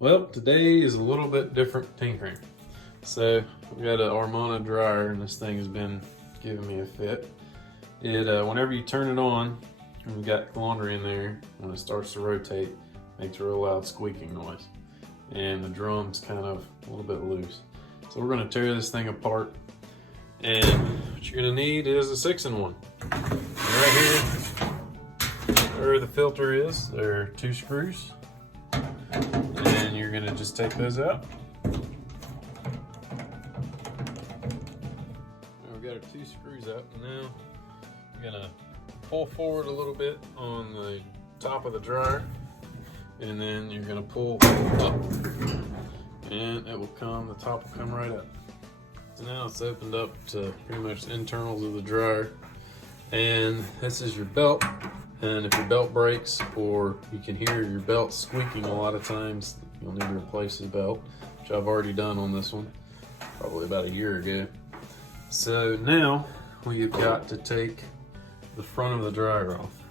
Well, today is a little bit different tinkering. So we got an Amana dryer, and this thing has been giving me a fit. Whenever you turn it on, and we got laundry in there, when it starts to rotate, makes a real loud squeaking noise, and the drum's kind of a little bit loose. So we're going to tear this thing apart, and what you're going to need is a 6-in-1. Right here, where the filter is, there are 2 screws. And you're gonna just take those out. And we've got our 2 screws out. And now you're gonna pull forward a little bit on the top of the dryer, and then you're gonna pull up, and it will come. The top will come right up. So now it's opened up to pretty much the internals of the dryer, and this is your belt. And if your belt breaks, or you can hear your belt squeaking a lot of times, you'll need to replace the belt, which I've already done on this one, probably about a year ago. So now we've got to take the front of the dryer off.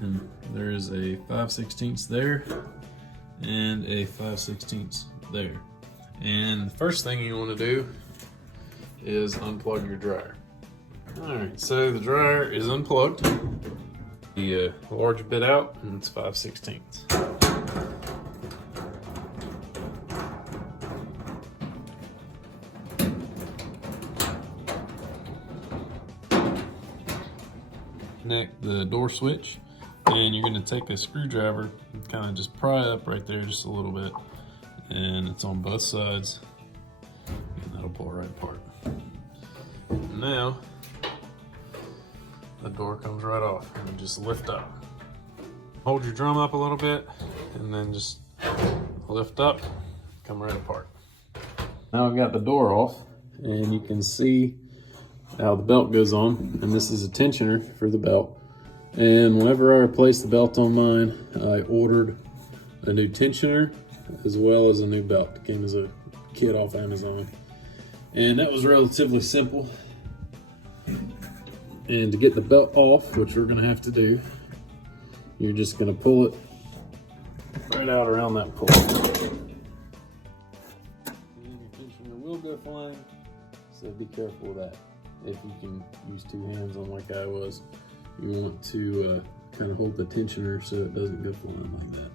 And there's a 5/16 there and a 5/16 there. And the first thing you want to do is unplug your dryer. All right, so the dryer is unplugged. The large bit out, and it's 5/16. Connect the door switch, and you're going to take a screwdriver and kind of just pry up right there just a little bit, and it's on both sides, and that'll pull right apart. Now the door comes right off, and just lift up. Hold your drum up a little bit, and then just lift up, come right apart. Now I've got the door off, and you can see how the belt goes on, and this is a tensioner for the belt. And whenever I replaced the belt on mine, I ordered a new tensioner as well as a new belt. It came as a kit off Amazon, and that was relatively simple. And to get the belt off, which we're gonna have to do, you're just gonna pull it right out around that pull. And your tensioner will go flying, so be careful with that. If you can use 2 hands on like I was, you want to kind of hold the tensioner so it doesn't go flying like that.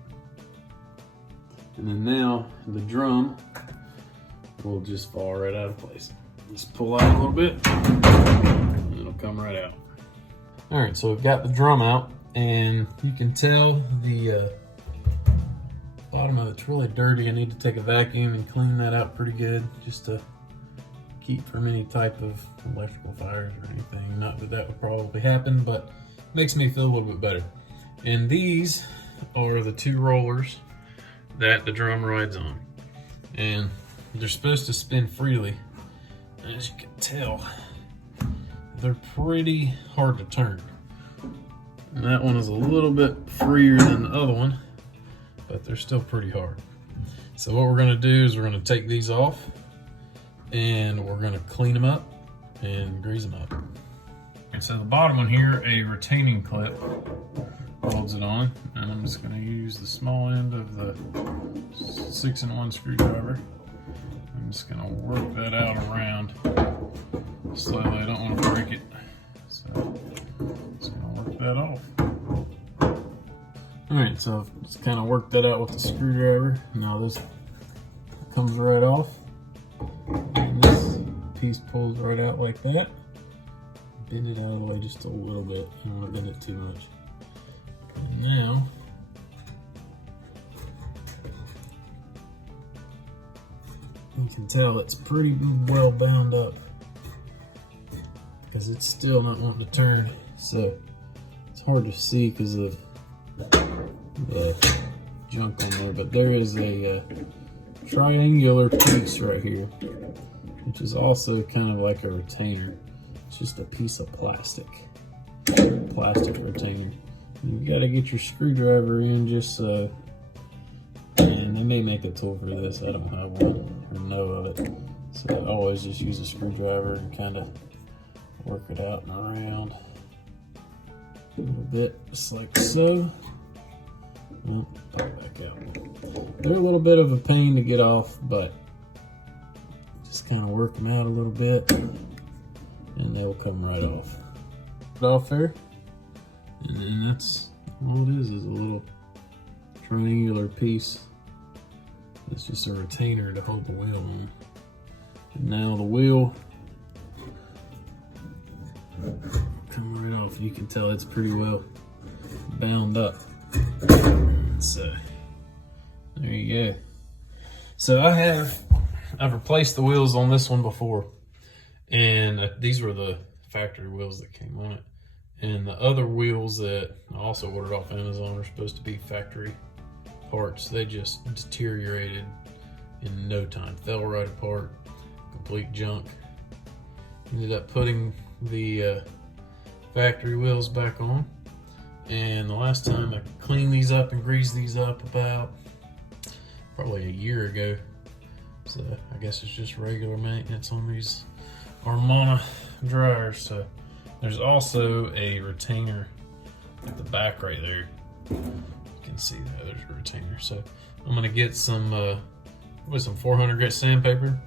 And then now the drum will just fall right out of place. Just pull out a little bit, and it'll come right out. All right, so we've got the drum out, and you can tell the bottom of it's really dirty. I need to take a vacuum and clean that out pretty good, just to keep from any type of electrical fires or anything. Not that that would probably happen, but makes me feel a little bit better. And these are the 2 rollers that the drum rides on, and they're supposed to spin freely. And as you can tell, they're pretty hard to turn. And that one is a little bit freer than the other one, but they're still pretty hard. So what we're gonna do is we're gonna take these off, and we're gonna clean them up and grease them up. And so the bottom one here, a retaining clip holds it on, and I'm just gonna use the small end of the 6-in-1 screwdriver. I'm just gonna work that out around slowly. I don't want to break it, so just gonna work that off. All right, so I've just kind of worked that out with the screwdriver. Now this comes right off, and this piece pulls right out like that. Bend it out of the way just a little bit. You don't want to bend it too much. And now you can tell it's pretty well bound up because it's still not wanting to turn. So it's hard to see because of the junk on there, but there is a triangular piece right here, which is also kind of like a retainer. It's just a piece of plastic retainer. You gotta get your screwdriver in just so, and they may make a tool for this. I don't have one or know of it. So I always just use a screwdriver and kind of work it out and around a little bit, just like so. Well, pop it back out. They're a little bit of a pain to get off, but just kind of work them out a little bit and they'll come right off. Put it off there, and then that's all it is a little triangular piece. It's just a retainer to hold the wheel on. And now the wheel come right off. You can tell it's pretty well bound up. So there you go. So I've replaced the wheels on this one before, and these were the factory wheels that came on it. And the other wheels that I also ordered off Amazon are supposed to be factory parts. They just deteriorated in no time, fell right apart, complete junk. Ended up putting the factory wheels back on, and the last time I cleaned these up and greased these up about probably a year ago. So I guess it's just regular maintenance on these Amana dryers. So there's also a retainer at the back right there. You can see that there's a retainer. So I'm gonna get some with some 400 grit sandpaper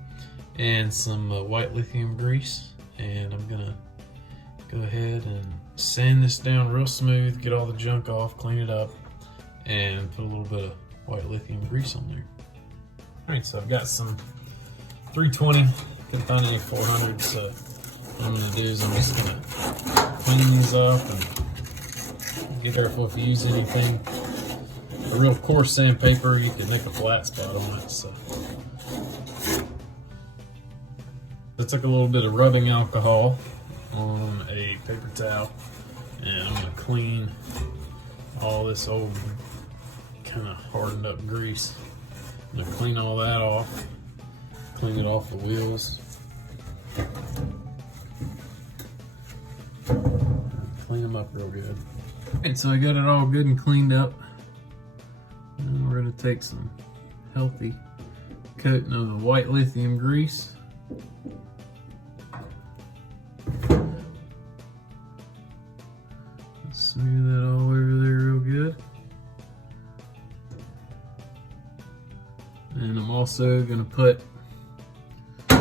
and some white lithium grease, and I'm gonna go ahead and sand this down real smooth, get all the junk off, clean it up, and put a little bit of white lithium grease on there. All right, so I've got some 320, couldn't find any 400, so what I'm gonna do is I'm just gonna clean these up and be careful if you use anything. A real coarse sandpaper, you can make a flat spot on it. So I took a little bit of rubbing alcohol on a paper towel, and I'm gonna clean all this old kind of hardened up grease. I'm gonna clean all that off, clean it off the wheels, clean them up real good. And so I got it all good and cleaned up. And we're gonna take some healthy coating of the white lithium grease. Smooth that all over there real good. And I'm also gonna put a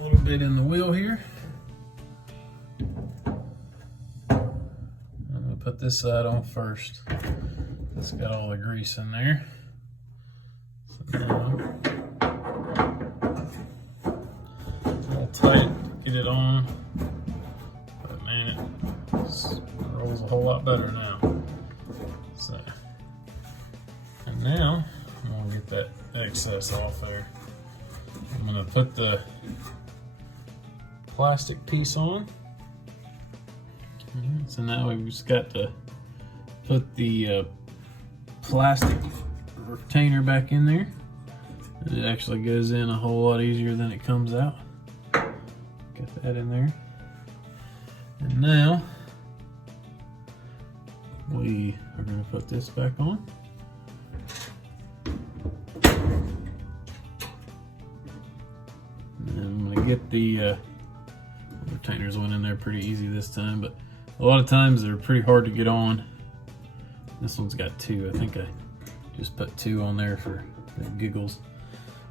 little bit in the wheel here. I'm gonna put this side on first. It's got all the grease in there. So now, all tight, get it on. But man, it rolls a whole lot better now. So, and now I'm gonna get that excess off there. I'm gonna put the plastic piece on. So now we've just got to put the plastic retainer back in there. It actually goes in a whole lot easier than it comes out. Get that in there. And now we are going to put this back on. And I'm going to get the retainers went in there pretty easy this time, but a lot of times they're pretty hard to get on. This one's got 2. I think I just put 2 on there for the giggles.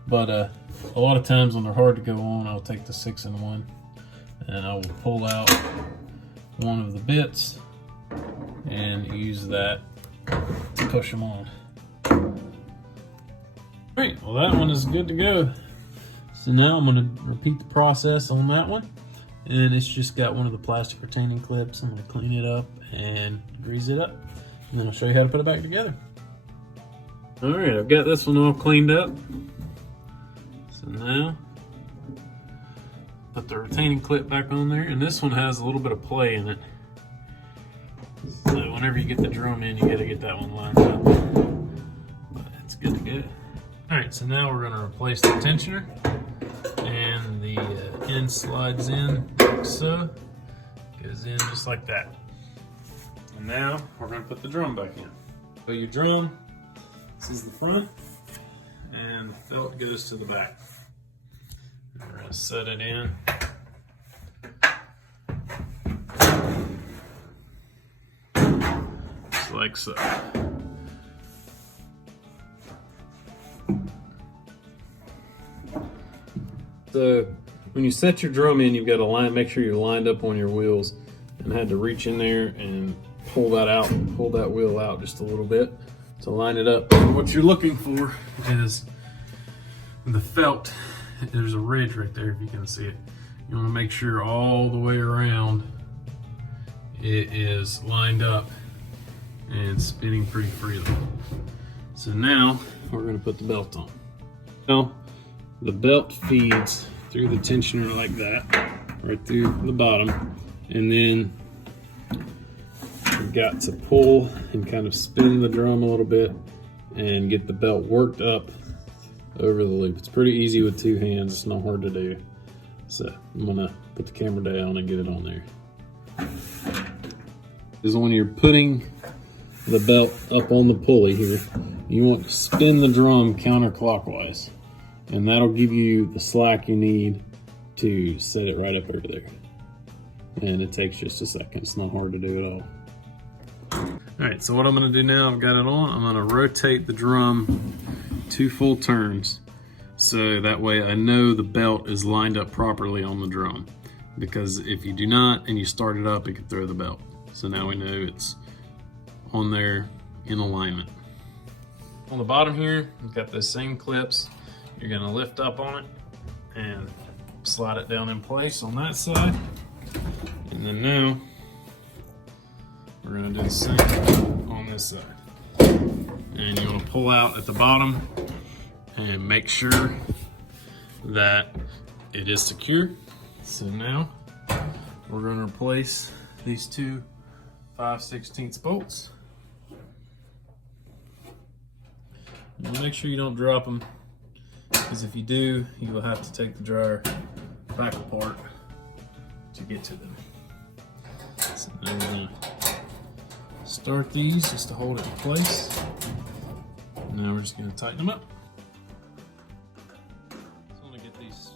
But a lot of times when they're hard to go on, I'll take the 6-in-1 and I will pull out one of the bits and use that to push them on. Alright, well that one is good to go. So now I'm going to repeat the process on that one. And it's just got one of the plastic retaining clips. I'm going to clean it up and grease it up. And then I'll show you how to put it back together. Alright, I've got this one all cleaned up. So now, put the retaining clip back on there. And this one has a little bit of play in it. So whenever you get the drum in, you got to get that one lined up. But it's good to go. Alright, so now we're going to replace the tensioner. And the end slides in like so. Goes in just like that. And now we're going to put the drum back in. So your drum, this is the front, and the felt goes to the back. And we're going to set it in. Just like so. So when you set your drum in, you've got to make sure you're lined up on your wheels, and I had to reach in there and pull that out, pull that wheel out just a little bit to line it up. And what you're looking for is the felt. There's a ridge right there if you can see it. You want to make sure all the way around it is lined up and spinning pretty freely. So now we're going to put the belt on. Now the belt feeds through the tensioner like that, right through the bottom, and then you've got to pull and kind of spin the drum a little bit and get the belt worked up over the loop. It's pretty easy with two hands, it's not hard to do. So I'm gonna put the camera down and get it on there. Is when you're putting the belt up on the pulley here, you want to spin the drum counterclockwise, and that'll give you the slack you need to set it right up over there. And it takes just a second, it's not hard to do at all. All right, so what I'm gonna do now, I've got it on, I'm gonna rotate the drum 2 full turns, so that way I know the belt is lined up properly on the drum. Because if you do not and you start it up, it could throw the belt. So now we know it's on there in alignment. On the bottom here, you've got those same clips. You're gonna lift up on it and slide it down in place on that side. And then now, we're gonna do the same on this side. And you wanna pull out at the bottom and make sure that it is secure. So now, we're gonna replace these 2 5/16 bolts. And make sure you don't drop them, because if you do, you will have to take the dryer back apart to get to them. So I'm gonna start these just to hold it in place. Now we're just gonna tighten them up. So I wanna get these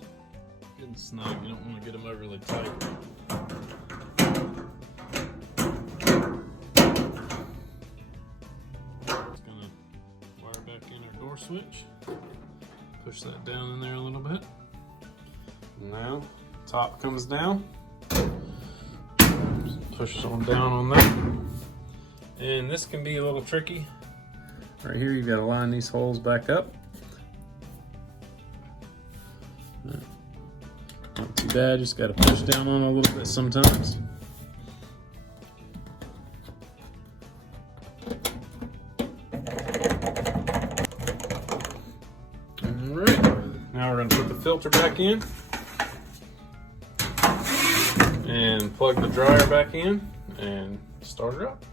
good and snug. You don't wanna get them overly tight. Switch, push that down in there a little bit. Now top comes down, push on down on that. And this can be a little tricky. Right here you've got to line these holes back up. Not too bad, just got to push down on it a little bit sometimes. Now we're going to put the filter back in and plug the dryer back in and start it up.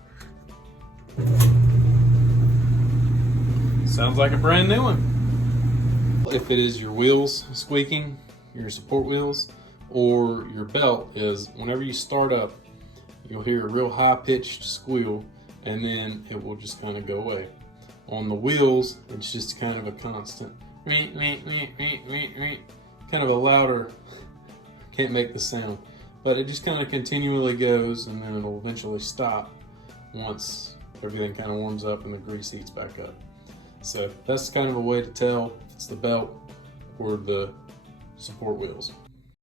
Sounds like a brand new one. If it is your wheels squeaking, your support wheels, or your belt, is whenever you start up, you'll hear a real high-pitched squeal and then it will just kind of go away. On the wheels, it's just kind of a constant kind of a louder, can't make the sound, but it just kind of continually goes, and then it'll eventually stop once everything kind of warms up and the grease heats back up. So that's kind of a way to tell if it's the belt or the support wheels.